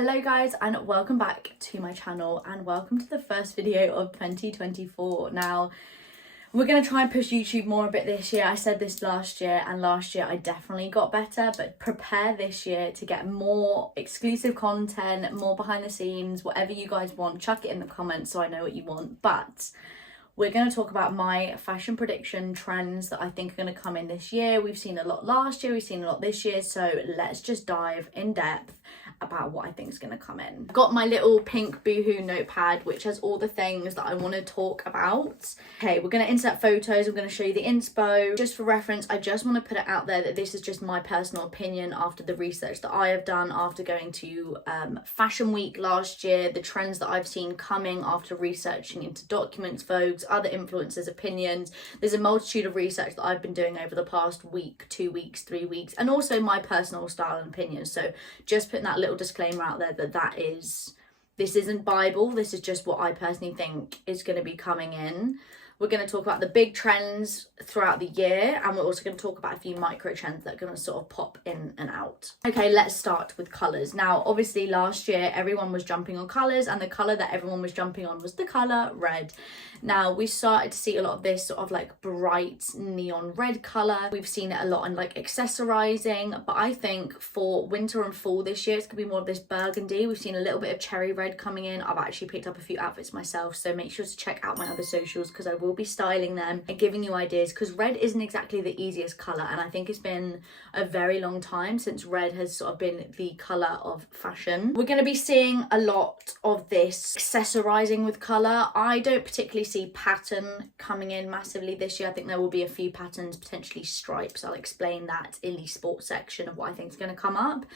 Hello guys, and welcome back to my channel, and welcome to the first video of 2024. Now, we're going to try and push YouTube more a bit this year. I said this last year, and last year I definitely got better, but prepare this year to get more exclusive content, more behind the scenes, whatever you guys want. Chuck it in the comments so I know what you want. But we're going to talk about my fashion prediction trends that I think are going to come in this year. We've seen a lot last year, we've seen a lot this year, so let's just dive in depth about what I think is going to come in. I've got my little pink Boohoo notepad which has all the things that I want to talk about. Okay, we're going to insert photos, I'm going to show you the inspo. Just for reference, I just want to put it out there that this is just my personal opinion after the research that I have done after going to Fashion Week last year, the trends that I've seen coming after researching into documents, Vogue's, other influencers' opinions. There's a multitude of research that I've been doing over the past week, 2 weeks, 3 weeks, and also my personal style and opinions. So just putting that little disclaimer out there that this isn't Bible, this is just what I personally think is going to be coming in. We're going to talk about the big trends throughout the year, and we're also going to talk about a few micro trends that are going to sort of pop in and out. Okay, let's start with colours. Now, obviously last year everyone was jumping on colours, and the colour that everyone was jumping on was the colour red. Now, we started to see a lot of this sort of like bright neon red colour. We've seen it a lot in like accessorising, but I think for winter and fall this year, it's going to be more of this burgundy. We've seen a little bit of cherry red coming in. I've actually picked up a few outfits myself, so make sure to check out my other socials because I will be styling them and giving you ideas, because red isn't exactly the easiest colour, and I think it's been a very long time since red has sort of been the colour of fashion. We're going to be seeing a lot of this accessorising with colour. I don't particularly see pattern coming in massively this year. I think there will be a few patterns, potentially stripes. I'll explain that in the sports section of what I think is going to come up.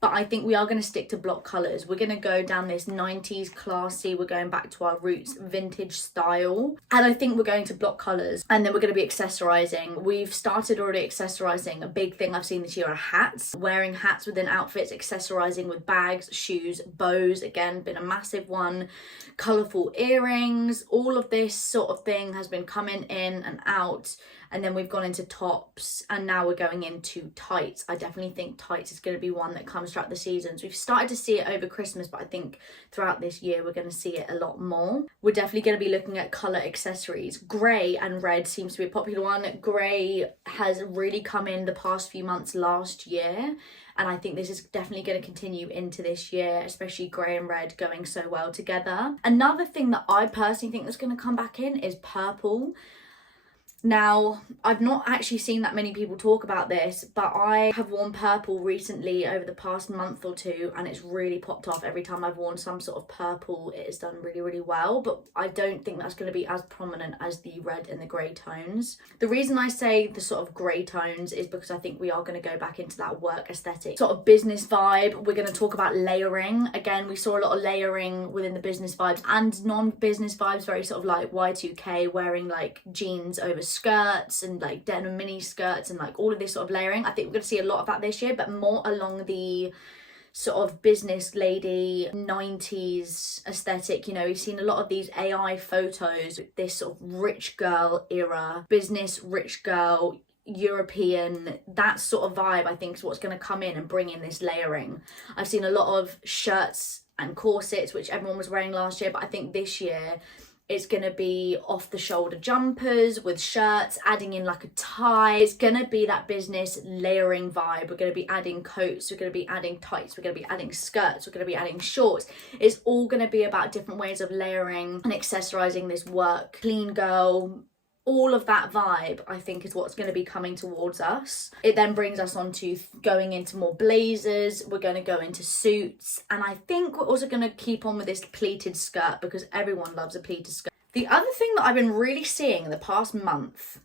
But I think we are going to stick to block colours. We're going to go down this 90s classy, we're going back to our roots, vintage style. And I think we're going to block colours. And then we're going to be accessorising. We've started already accessorising. A big thing I've seen this year are hats. Wearing hats within outfits, accessorising with bags, shoes, bows. Again, been a massive one. Colourful earrings. All of this sort of thing has been coming in and out. And then we've gone into tops, and now we're going into tights. I definitely think tights is going to be one that comes throughout the seasons. We've started to see it over Christmas, but I think throughout this year we're going to see it a lot more. We're definitely going to be looking at colour accessories. Grey and red seems to be a popular one. Grey has really come in the past few months last year, and I think this is definitely going to continue into this year, especially grey and red going so well together. Another thing that I personally think that's going to come back in is purple. Now, I've not actually seen that many people talk about this, but I have worn purple recently over the past month or two, and it's really popped off. Every time I've worn some sort of purple, it has done really, really well, but I don't think that's going to be as prominent as the red and the grey tones. The reason I say the sort of grey tones is because I think we are going to go back into that work aesthetic, sort of business vibe. We're going to talk about layering. Again, we saw a lot of layering within the business vibes and non-business vibes, very sort of like Y2K, wearing like jeans over skirts and like denim mini skirts and like all of this sort of layering. I think we're going to see a lot of that this year, but more along the sort of business lady 90s aesthetic. You know, we've seen a lot of these AI photos, this sort of rich girl era, business rich girl, European, that sort of vibe I think is what's going to come in and bring in this layering. I've seen a lot of shirts and corsets which everyone was wearing last year, but I think this year it's going to be off the shoulder jumpers with shirts, adding in like a tie. It's going to be that business layering vibe. We're going to be adding coats, we're going to be adding tights, we're going to be adding skirts, we're going to be adding shorts. It's all going to be about different ways of layering and accessorizing this work. Clean girl, all of that vibe I think is what's going to be coming towards us. It then brings us on to going into more blazers. We're going to go into suits, and I think we're also going to keep on with this pleated skirt because everyone loves a pleated skirt. The other thing that I've been really seeing in the past month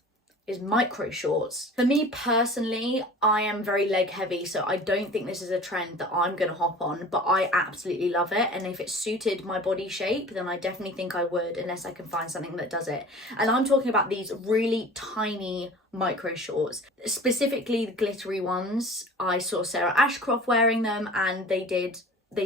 is micro shorts. For me personally, I am very leg heavy, so I don't think this is a trend that I'm gonna hop on, but I absolutely love it, and if it suited my body shape, then I definitely think I would, unless I can find something that does it. And I'm talking about these really tiny micro shorts, specifically the glittery ones. I saw Sarah Ashcroft wearing them, and they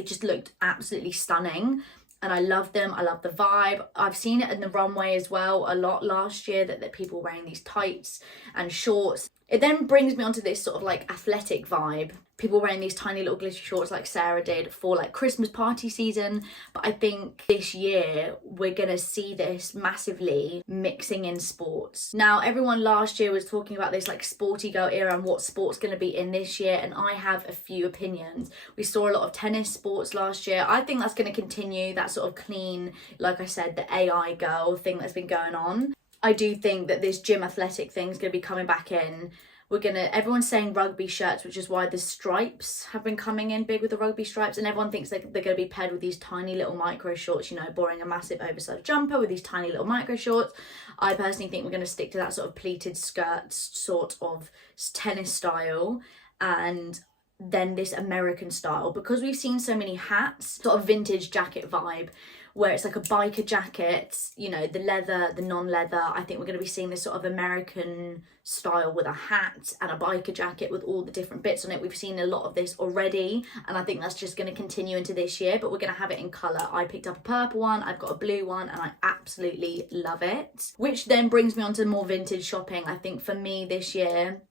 just looked absolutely stunning. And I love them. I love the vibe. I've seen it in the runway as well a lot last year, that people were wearing these tights and shorts. It then brings me onto this sort of like athletic vibe. People wearing these tiny little glittery shorts like Sarah did for like Christmas party season. But I think this year we're gonna see this massively mixing in sports. Now, everyone last year was talking about this like sporty girl era and what sport's gonna be in this year, and I have a few opinions. We saw a lot of tennis sports last year. I think that's gonna continue, that sort of clean, like I said, the AI girl thing that's been going on. I do think that this gym athletic thing is going to be coming back in. Everyone's saying rugby shirts, which is why the stripes have been coming in big with the rugby stripes, and everyone thinks they're going to be paired with these tiny little micro shorts, you know, boring a massive oversized jumper with these tiny little micro shorts. I personally think we're going to stick to that sort of pleated skirt, sort of tennis style, and then this American style, because we've seen so many hats, sort of vintage jacket vibe, where it's like a biker jacket, you know, the leather, the non-leather. I think we're going to be seeing this sort of American style with a hat and a biker jacket with all the different bits on it. We've seen a lot of this already, and I think that's just going to continue into this year, but we're going to have it in colour. I picked up a purple one, I've got a blue one, and I absolutely love it. Which then brings me on to more vintage shopping. I think for me this year,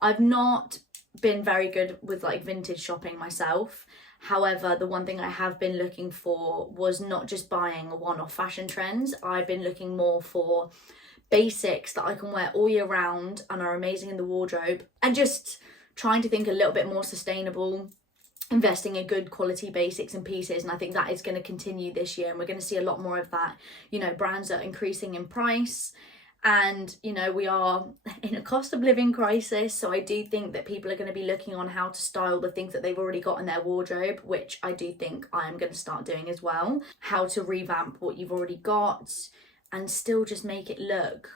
I've not been very good with like vintage shopping myself. However, the one thing I have been looking for was not just buying a one-off fashion trends. I've been looking more for basics that I can wear all year round and are amazing in the wardrobe, and just trying to think a little bit more sustainable, investing in good quality basics and pieces. And I think that is going to continue this year, and we're going to see a lot more of that. You know, brands are increasing in price, and you know, we are in a cost of living crisis, so I do think that people are going to be looking on how to style the things that they've already got in their wardrobe, which I do think I am going to start doing as well. How to revamp what you've already got and still just make it look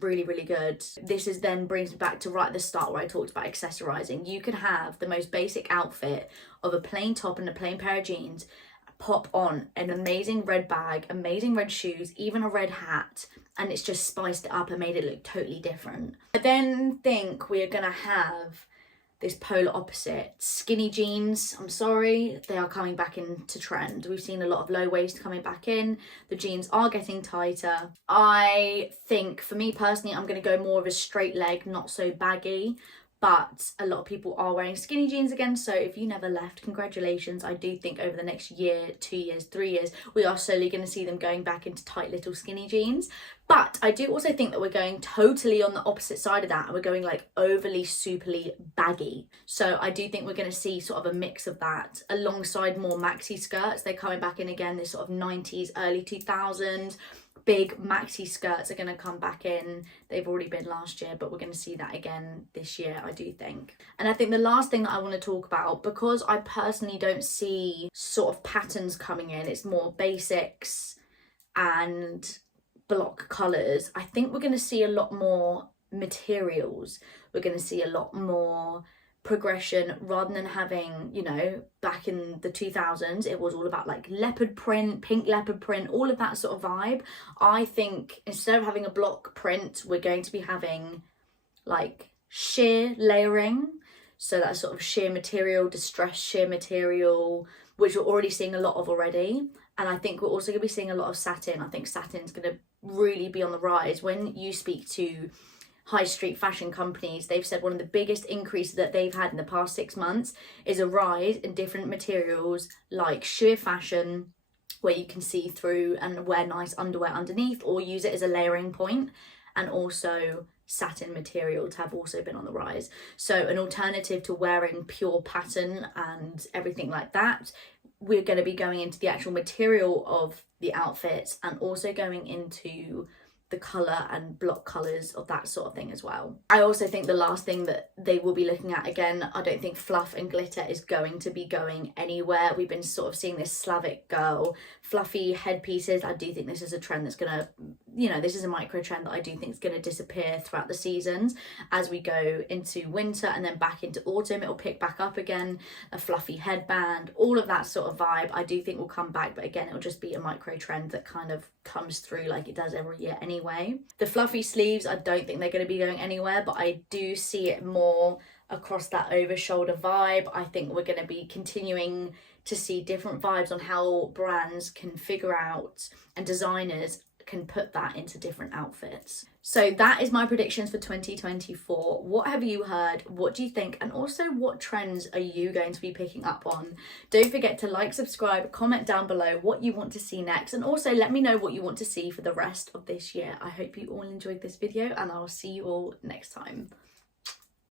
really, really good. This is then brings me back to right at the start where I talked about accessorizing. You could have the most basic outfit of a plain top and a plain pair of jeans, pop on an amazing red bag, amazing red shoes, even a red hat, and it's just spiced it up and made it look totally different. I then think we're gonna have this polar opposite. Skinny jeans, I'm sorry, they are coming back into trend. We've seen a lot of low waist coming back in. The jeans are getting tighter. I think for me personally, I'm gonna go more of a straight leg, not so baggy. But a lot of people are wearing skinny jeans again, so if you never left, congratulations. I do think over the next year, 2 years, 3 years, we are slowly going to see them going back into tight little skinny jeans. But I do also think that we're going totally on the opposite side of that, and we're going like overly superly baggy. So I do think we're going to see sort of a mix of that alongside more maxi skirts. They're coming back in again, this sort of 90s, early 2000s. Big maxi skirts are going to come back in. They've already been last year, but we're going to see that again this year, I do think. And I think the last thing that I want to talk about, because I personally don't see sort of patterns coming in, it's more basics and block colours. I think we're going to see a lot more materials. We're going to see a lot more progression, rather than having, you know, back in the 2000s it was all about like leopard print, pink leopard print, all of that sort of vibe. I think instead of having a block print, we're going to be having like sheer layering, so that sort of sheer material, distressed sheer material, which we're already seeing a lot of already. And I think we're also going to be seeing a lot of satin. I think satin's going to really be on the rise. When you speak to high street fashion companies, they've said one of the biggest increases that they've had in the past 6 months is a rise in different materials like sheer fashion, where you can see through and wear nice underwear underneath or use it as a layering point, and also satin materials have also been on the rise. So an alternative to wearing pure pattern and everything like that, we're going to be going into the actual material of the outfits and also going into the colour and block colours of that sort of thing as well. I also think the last thing that they will be looking at, again, I don't think fluff and glitter is going to be going anywhere. We've been sort of seeing this Slavic girl, fluffy headpieces. I do think this is a trend that's going to, you know, this is a micro trend that I do think is going to disappear throughout the seasons. As we go into winter and then back into autumn, it'll pick back up again. A fluffy headband, all of that sort of vibe I do think will come back, but again, it'll just be a micro trend that kind of comes through like it does every year anyway. The fluffy sleeves, I don't think they're going to be going anywhere, but I do see it more across that over shoulder vibe. I think we're going to be continuing to see different vibes on how brands can figure out, and designers can put that into different outfits. So that is my predictions for 2024. What have you heard? What do you think? And also, what trends are you going to be picking up on? Don't forget to like, subscribe, comment down below what you want to see next, and also let me know what you want to see for the rest of this year. I hope you all enjoyed this video, and I'll see you all next time.